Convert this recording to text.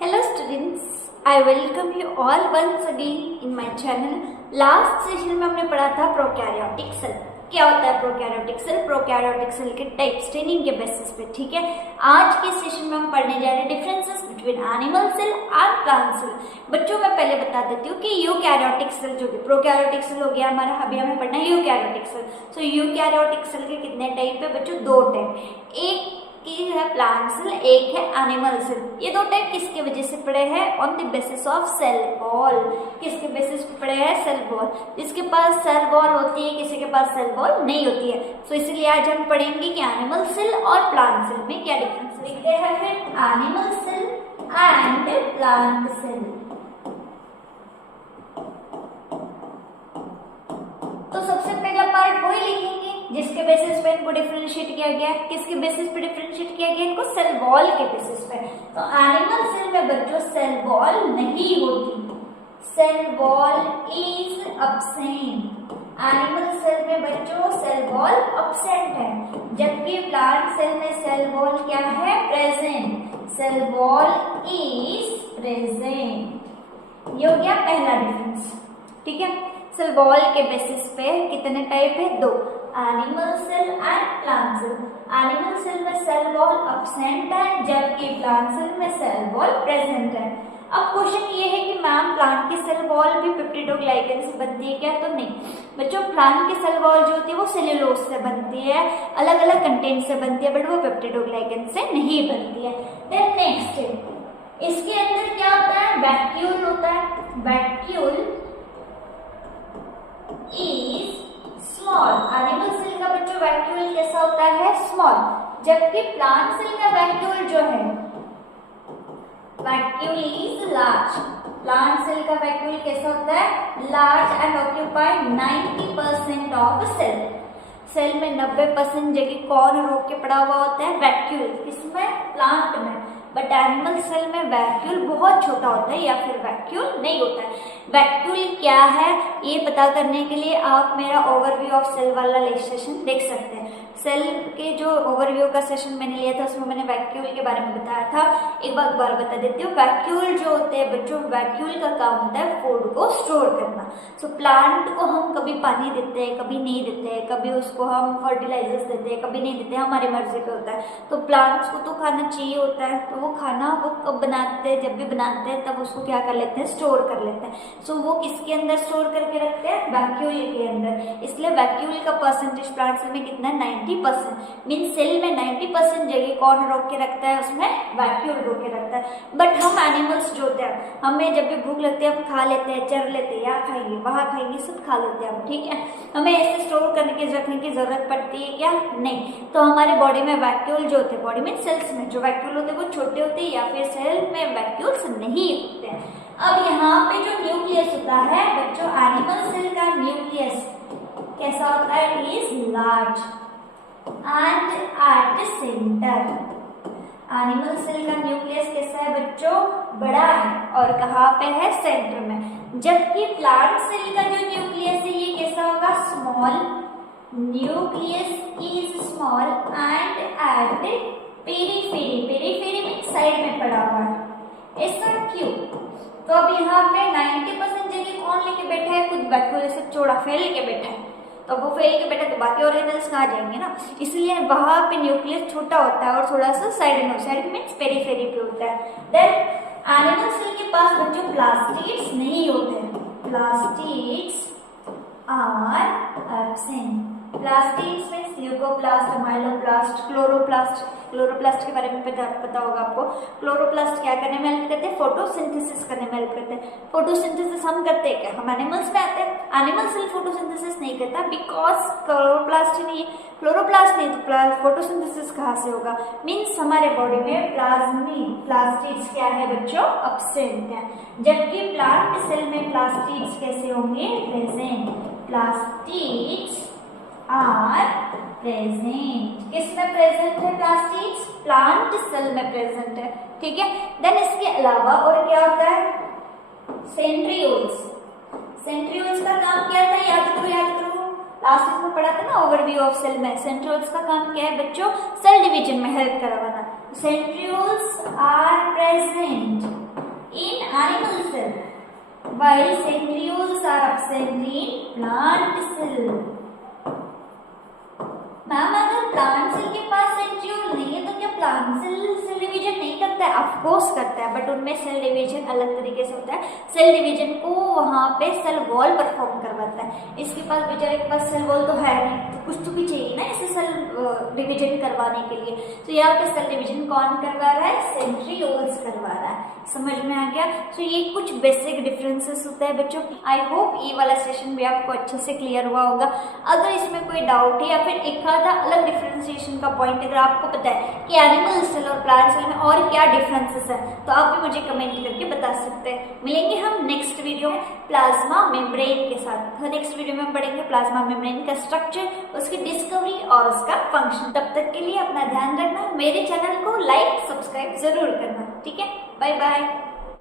Hello students, I welcome you all once again in my channel. Last session में हमने पढ़ा था prokaryotic cell. क्या होता है प्रोकैरियोटिक सेल? प्रोकैरियोटिक सेल के टाइप्स ट्रेनिंग के बेसिस पे, ठीक है। आज के सेशन में हम पढ़ने जा रहे हैं differences between animal cell and plant cell. बच्चों मैं पहले बता देती हूँ कि यूकैरियोटिक सेल जो कि प्रोकैरियोटिक सेल हो गया हमारा, अभी हमें पढ़ना है यूकैरियोटिक सेल। सो यूकैरियोटिक सेल के कितने टाइप है बच्चों? दो टाइप, एक की है प्लांट सेल, एक है एनिमल सेल। ये दो टाइप किसके वजह से पड़े हैं? On the basis of cell wall. किसके बेसिस पे पड़े हैं? Cell wall. जिसके पास सेल वॉल होती है, किसी के पास सेल वॉल नहीं होती है। सो इसलिए आज हम पढ़ेंगे कि एनिमल सेल और प्लांट सेल में क्या डिफरेंस है। देखते हैं फिर animal cell and plant cell. तो सबसे पहला पार्ट वही लिखेंगे जिसके बेसिस पे इनको डिफरेंशिएट किया गया। किसके बेसिस पे डिफरेंशिएट किया गया? इनको सेल वॉल के बेसिस पे। तो एनिमल सेल में बच्चों सेल वॉल नहीं होती, cell wall is absent. Animal cell में बच्चों सेल वॉल एब्सेंट है, जबकि प्लांट सेल में सेल वॉल क्या है? Present. Cell wall is present. ये हो गया पहला डिफरेंस, ठीक है। सेल वॉल के बेसिस पे कितने टाइप है? दो, animal cell and plant cell. Animal cell में सेल वॉल एब्सेंट है, जबकि प्लांट सेल में सेल वॉल प्रेजेंट है। अब क्वेश्चन ये है कि मैम प्लांट की सेल वॉल भी पेप्टिडोग्लाइकन से बनती है क्या? तो नहीं बच्चों, प्लांट की सेल वॉल जो होती है वो सेल्यूलोज से बनती है, अलग अलग कंटेंट से बनती है, बट वो पेप्टिडोग्लाइकन से नहीं बनती है। देन नेक्स्ट, इसके अंदर क्या होता है? वैक्यूल होता है। Vacuole is small. Animal cell का बच्चों वैक्यूल कैसा होता है? स्मॉल। जबकि प्लांट सेल का वैक्यूल जो है vacuole is large. Plant cell का वैक्यूल कैसा होता है? Large and occupy 90% of cell. Cell में 90% जगह कौन रोक के पड़ा हुआ होता है? वैक्यूल। किसमें? प्लांट में। बट एनिमल सेल में वैक्यूल बहुत छोटा होता है या फिर वैक्यूल नहीं होता है। वैक्यूल क्या है ये पता करने के लिए आप मेरा ओवरव्यू ऑफ सेल वाला सेशन देख सकते हैं। सेल के जो ओवरव्यू का सेशन मैंने लिया था उसमें मैंने वैक्यूल के बारे में बताया था। एक बार दोबारा बता देती हूँ। वैक्यूल जो होते हैं बच्चों, वैक्यूल का काम होता है फूड को स्टोर करना। सो प्लांट को हम कभी पानी देते हैं, कभी नहीं देते हैं, कभी उसको हम फर्टिलाइजर्स देते हैं, कभी नहीं देते हैं, हमारी मर्जी पे होता है। तो प्लांट्स को तो खाना चाहिए होता है, तो वो खाना वो कब बनाते हैं? जब भी बनाते हैं तब उसको क्या कर लेते हैं? स्टोर कर लेते हैं। सो वो किसके अंदर स्टोर करके रखते हैं? वैक्यूल के अंदर। इसलिए वैक्यूल का परसेंटेज प्लांट सेल में कितना? 90%। मीन सेल में 90% जगह कौन रोक के रखता है? उसमें वैक्यूल रोक के रखता है। बट हम एनिमल्स जो होते हैं, हमें जब भी भूख लगती है हम खा लेते हैं, चर लेते हैं, यहाँ खाएंगे वहां खाएंगे, सब खा लेते हैं हम, ठीक है। हमें ऐसे स्टोर करने की रखने की जरूरत पड़ती है क्या? नहीं। तो हमारे बॉडी में वैक्यूल जो होते हैं, बॉडी में सेल्स में जो वैक्यूल होते हैं वो छोटे होते हैं या फिर सेल में वैक्यूल्स नहीं होते हैं। अब यहाँ पे जो न्यूक्लियस होता है बच्चों, एनिमल सेल का न्यूक्लियस कैसा होता है? It is large and at centre. Animal cell का न्यूक्लियस कैसा है बच्चों? बड़ा है और कहाँ पे है? सेंटर में। जबकि प्लांट सेल का जो न्यूक्लियस है ये कैसा होगा? Small. Nucleus is small and at periphery. Periphery means side में पड़ा हुआ है। ऐसा क्यों? तो अब यहाँ पे 90% जगह कौन लेके बैठा है? खुद वैक्यूल से चौड़ा फैल के बैठा है। तो वो फैल के बैठा तो बाकी ऑर्गेनल्स कहाँ जाएंगे ना, इसलिए वहां पे न्यूक्लियस छोटा होता है और थोड़ा सा साइड में, साइड मीन्स पेरीफेरी पे होता है। देन एनिमल सेल के पास बच्चों प्लास्टिड्स नहीं होते हैं। Plastids are absent. Plastids means leucoplast, amyloplast, chloroplast. Chloroplast के बारे में पता होगा आपको। क्लोरोप्लास्ट क्या करने में हेल्प करते हैं? फोटोसिंथेसिस करने में हेल्प करते हैं। फोटोसिंथेसिस हम करते हैं क्या? हम एनिमल्स में आते हैं। एनिमल सेल फोटोसिंथेसिस नहीं करता बिकॉज क्लोरोप्लास्ट ही नहीं है। क्लोरोप्लास्ट नहीं तो फोटोसिंथेसिस कहाँ से होगा? मीन्स हमारे बॉडी में प्लास्टिड्स क्या है बच्चों? एब्सेंट है। जबकि प्लांट सेल में प्लास्टिड्स कैसे होंगे? प्रेजेंट। Plastids are present. किसमें प्रेजेंट है प्लास्टिड्स? प्लांट सेल में प्रेजेंट है, ठीक है। देन इसके अलावा और क्या होता है? सेंट्रियोल्स। सेंट्रियोल्स का काम क्या था? याद करो लास्ट में पढ़ा था ना ओवरव्यू ऑफ सेल में। सेंट्रियोल्स का काम क्या है बच्चों? सेल डिवीजन में हेल्प करवाना। Centrioles are present in animal cell, while centrioles are absent in plant cell. Ma'am अगर प्लांट सेल के पास सेंट्रियोल नहीं है तो क्या प्लांट सेल डिवीजन नहीं करता है? ऑफ कोर्स करता है, बट उनमें सेल डिवीजन अलग तरीके से होता है। सेल डिवीजन को वहां पे सेल वॉल परफॉर्म करवाता है। इसके पास बेचारे के पास सेल वॉल तो है नहीं, तो कुछ तो भी चाहिए ना इसे सेल डिवीजन करवाने के लिए। तो यहाँ पे सेल डिवीजन कौन करवा रहा है? सेंट्रियोल्स करवा रहा है। समझ में आ गया? तो ये कुछ बेसिक डिफरेंसेस होता है बच्चों। आई होप ये वाला सेशन भी आपको अच्छे से क्लियर हुआ होगा। अगर इसमें कोई डाउट है या फिर एक आधा अलग डिफरेंशिएशन का पॉइंट अगर आपको पता है कि एनिमल सेल और प्लांट सेल में और क्या डिफरेंसेस है, तो आप भी मुझे कमेंट करके बता सकते हैं। मिलेंगे हम नेक्स्ट वीडियो में प्लाज्मा मेम्ब्रेन के साथ। तो नेक्स्ट वीडियो में पढ़ेंगे प्लाज्मा मेम्ब्रेन का स्ट्रक्चर, उसकी डिस्कवरी और उसका फंक्शन। तब तक के लिए अपना ध्यान रखना, मेरे चैनल को लाइक सब्सक्राइब जरूर करना। ठीक है, बाय बाय।